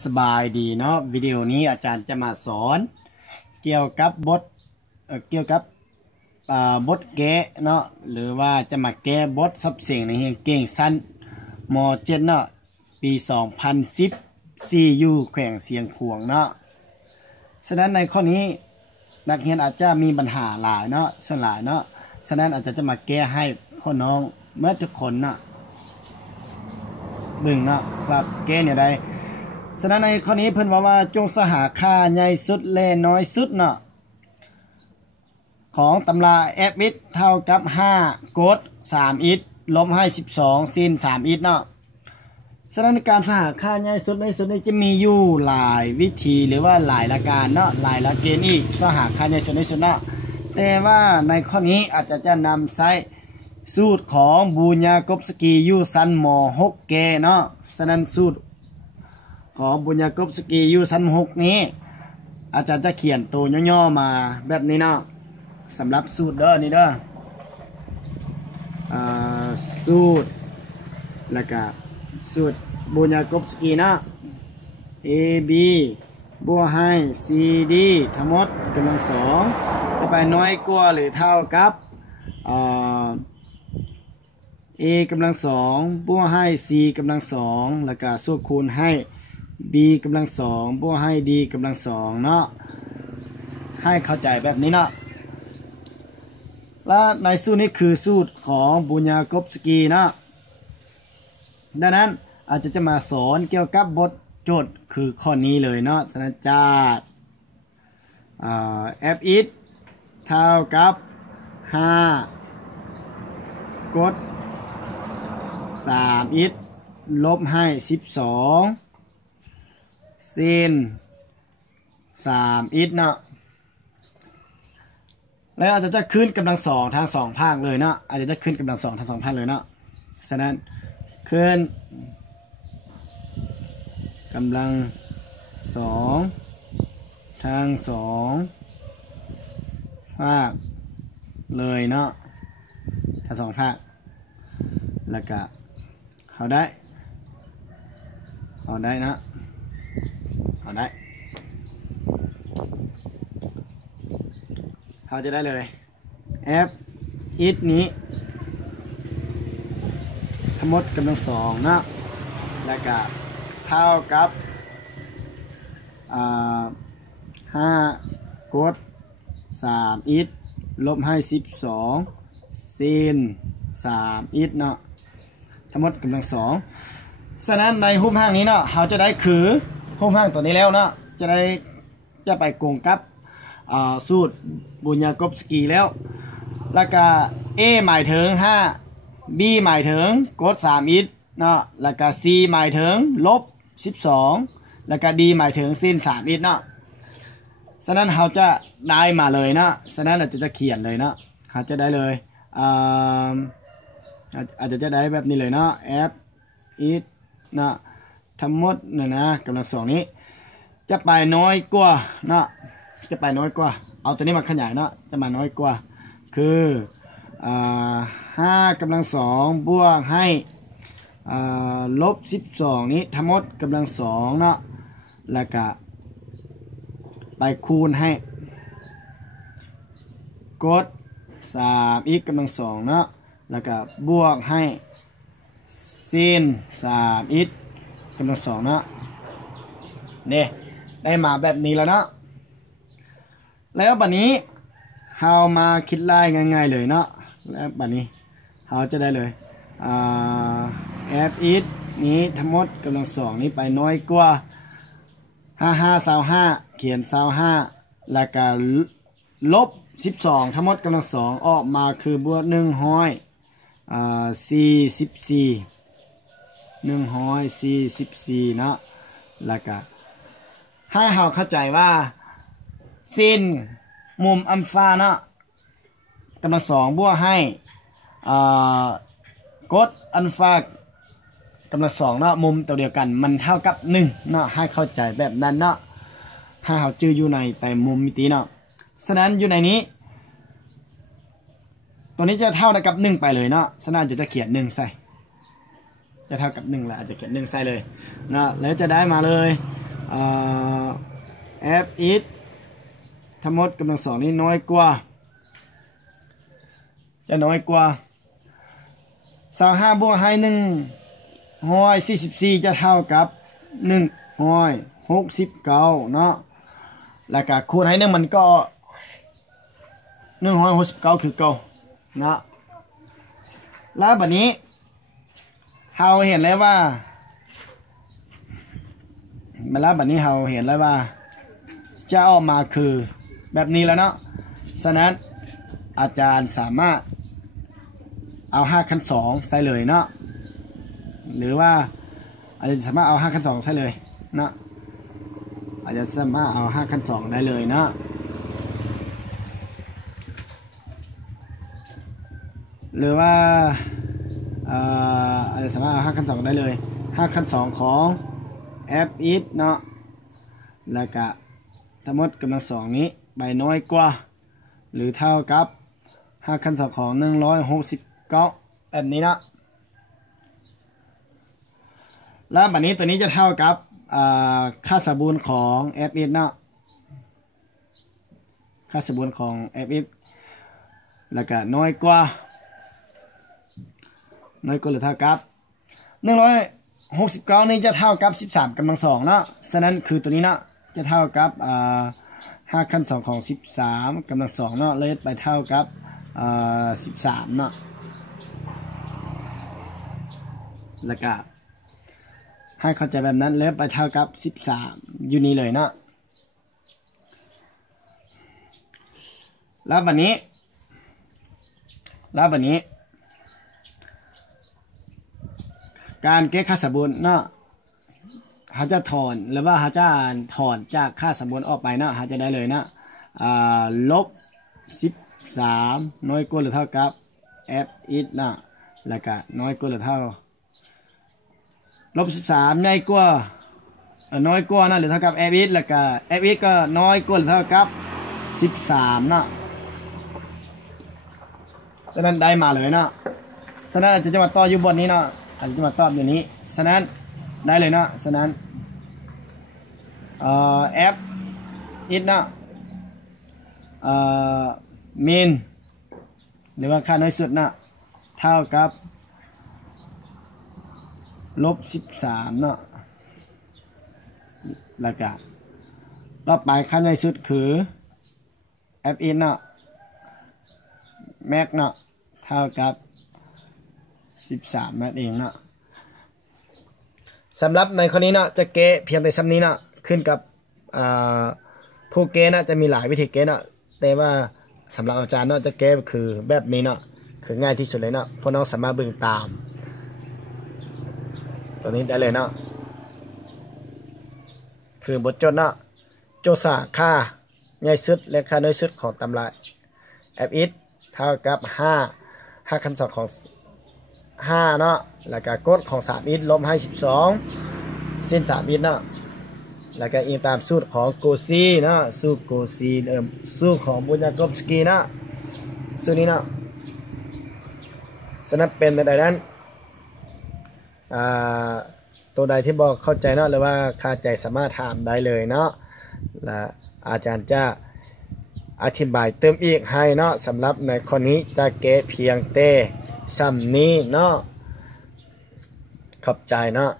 สบายดีเนาะวิดีโอนี้อาจารย์จะมาสอนเกี่ยวกับบทบทแก้เนาะหรือว่าจะมาแก้บทซับเสียงในเฮงเก่งสั้นม.7เนาะปี2010อยู่แขวงเสียงขวงเนาะฉะนั้นในข้อนี้นักเรียนอาจจะมีปัญหาหลายเนาะส่วนหลายเนาะฉะนั้นอาจจะมาแก้ให้พ่อน้องเมื่อทุกคนเนาะบึงเนาะว่าแก้เนี่ยใดฉะนั้นในข้อนี้เพิ่นว่าจงสหาค่าใหญ่สุดและน้อยสุดเนาะของตำราแอฟอิทเท่ากับ5กด3อิทลบให้12sin3อิทเนาะฉะนั้นการสหาค่าใหญ่สุดในสุดนี้จะมีอยู่หลายวิธีหรือว่าหลายหลักการเนาะหลายหลักเกณฑ์อีกสหาค่าใหญ่สุดในสุดเนาะแต่ว่าในข้อนี้อาจจะนำใช้สูตรของบูญากบสกียูซันม6เกเนาะฉะนั้นสูตรของบุญญากบสกียูซัน6นี้อาจารย์จะเขียนตัวย่อๆมาแบบนี้เนาะสำหรับสูตรเด้อนี่เด้อสูตรแล้วก็สูตรบุญญากบสกีเนาะ AB บวกให้ CD ทั้งหมดกำลังสองจะไปน้อยกว่าหรือเท่ากับ A กำลังสองบวกให้ C กำลังสองแล้วก็สูตรคูณให้b กำลังสองบวกให้ d กำลังสองเนาะให้เข้าใจแบบนี้เนาะและในสูตรนี้คือสูตรของบุญญากบสกีเนาะดังนั้นอาจจะมาสอนเกี่ยวกับบทโจทย์คือข้อนี้เลยเนาะสนจากf it เท่ากับ5กด3 it ลบให้12sin 3อิทเนาะแล้วอาจจะขึ้นกำลังสองทางสองภาคเลยเนาะอาจจะขึ้นกำลังสองทางสองภาคเลยเนาะฉะนั้นขึ้นกำลังสองทางสองภาคเลยเนาะทางสองภาคแล้วก็เอาได้นะเอาได้เขาจะได้เลย f it นี้ทั้งหมดกำลังสองนะแล้วก็เท่ากับ5กด3 it ลบให้12 sin 3 it เนาะทั้งหมดกำลังสองฉะนั้นในรูปห้างนี้เนาะเขาจะได้คือรูปห้างตัวนี้แล้วเนาะจะไปกงกับสูตรบุญญากบสกีแล้วแล้วก็ A หมายถึง5 B หมายถึงกด3อิทเนาะแล้วก็ C หมายถึงลบ12แล้วก็ D หมายถึงsin3อิทเนาะฉะนั้นเขาจะได้มาเลยเนาะฉะนั้นเราจะเขียนเลยเนาะเขาจะได้เลยอาจจะได้แบบนี้เลยเนาะ F it นะทั้งหมดนะกำลังสองนี้จะไปน้อยกว่านะจะไปน้อยกว่าเอาตัวนี้มาขยายเนาะจะมาน้อยกว่าคือ5กำลังสองบวกให้ลบ12นี้ทั้งหมดกำลังสองเนาะแล้วก็ไปคูณให้กด3อีกกำลังสองเนาะแล้วก็บวกให้sin 3อิทกำลังสองเนาะเนี่ยได้มาแบบนี้แล้วเนาะแล้วบัดนี้เรามาคิดไล่ง่ายๆเลยเนาะแล้วบัดนี้เราจะได้เลยf it นี้ทั้งหมดกำลังสองนี้ไปน้อยกว่า25เขียน25แล้วก็ลบ12ทั้งหมดกำลังสองออกมาคือบวก144เนาะแล้วก็ให้เราเข้าใจว่าsinมุมอัลฟาเนาะกำลังสองบวกให้กดอัลฟากำลังสองเนาะมุมตัวเดียวกันมันเท่ากับ1เนาะให้เข้าใจแบบนั้นเนาะให้เราจื้ออยู่ในแต่มุมมิติเนาะฉะนั้นอยู่ในนี้ตัวนี้จะเท่ากับ1ไปเลยเนาะฉะนั้นจะเขียน1ใส่ จะเท่ากับ1แล้วอาจจะเขียน1ใส่เลยนะแล้วจะได้มาเลย f is ทั้งหมดกำลังสองนี้น้อยกว่าจะน้อยกว่า25บวกให้144จะเท่ากับ169เนาะแล้วก็คูณให้1มันก็169คือเก่านะแล้วบัดนี้เราเห็นแล้วว่าจะออกมาคือแบบนี้แล้วเนาะฉะนั้นอาจารย์สามารถเอา5ขั้น2ใส่เลยเนาะหรือว่าอาจจะสามารถเอา5ขั้น2ใส่เลยเนาะอาจจะสามารถเอา5ขั้น2ได้เลยเนาะหรือว่าอาจจะสามารถเอา5ขั้น2ได้เลย5ขั้น2ของ f is เนาะแล้วก็ทั้งหมดกำลัง2นี้ใบน้อยกว่าหรือเท่ากับ5ขั้น2ของ169แบบนี้นะแล้วบัดนี้ตัวนี้จะเท่ากับค่าสมบูรณ์ของ f is เนาะค่าสมบูรณ์ของ f is แล้วก็น้อยกว่าหรือเท่ากับ169นี่จะเท่ากับ13กำลัง2เนาะฉะนั้นคือตัวนี้เนาะจะเท่ากับ5ขั้น2ของ13กำลัง2เนาะเลยไปเท่ากับ13เนาะแล้วก็ให้เข้าใจแบบนั้นเลยไปเท่ากับ13อยู่นี้เลยเนาะแล้วบัดนี้การแก้ค่าสมบูรณ์เนาะเขาจะถอนหรือว่าเขาจะถอนจากค่าสมบูรณ์ออกไปเนาะเขาจะได้เลยนะลบ13น้อยกว่าหรือเท่ากับ f is นะแล้วก็น้อยกว่าหรือเท่าลบ13ใหญ่กว่าน้อยกว่านะหรือเท่ากับ f is แล้วก็ f is ก็น้อยกว่าหรือเท่ากับ13นะฉะนั้นได้มาเลยนะฉะนั้นอาจจะมาต่ออยู่บนนี้เนาะอาจจะมาตอบอย่างนี้ฉะนั้นได้เลยนะฉะนั้นf is นะmean หรือว่าค่าน้อยสุดนะเท่ากับลบ13เนาะแล้วก็ต่อไปค่าน้อยสุดคือ f is เนาะ max เนาะเท่ากับ13นั่นเองเนาะสำหรับในข้อนี้เนาะจะเกะเพียงแต่ซ้ำนี้เนาะขึ้นกับผู้เกะนะจะมีหลายวิธีเกะเนาะแต่ว่าสำหรับอาจารย์เนาะจะเกะคือแบบนี้เนาะคือง่ายที่สุดเลยเนาะเพราะน้องสามารถบึงตามตัวนี้ได้เลยเนาะคือบทโจทย์เนาะโจทย์ค่าใหญ่สุดและค่าน้อยสุดของตำรา f is เท่ากับ5ขั้น2ของ5เนาะแล้วก็กฎของ3 is ลบให้12สิ้น3 is เนาะแล้วก็อิงตามสูตรของโกซีเนาะสูตรโกซีสูตรของบุญญากรบสกีเนาะสูตรนี้เนาะฉะนั้นเป็นในใดนั้นตัวใดที่บอกเข้าใจเนาะหรือว่าคาใจสามารถถามได้เลยเนาะและอาจารย์จะอธิบายเติมอีกให้เนาะสำหรับในข้อนี้จะเกะเพียงแต่ซ้ำนี้เนาะขอบใจเนาะ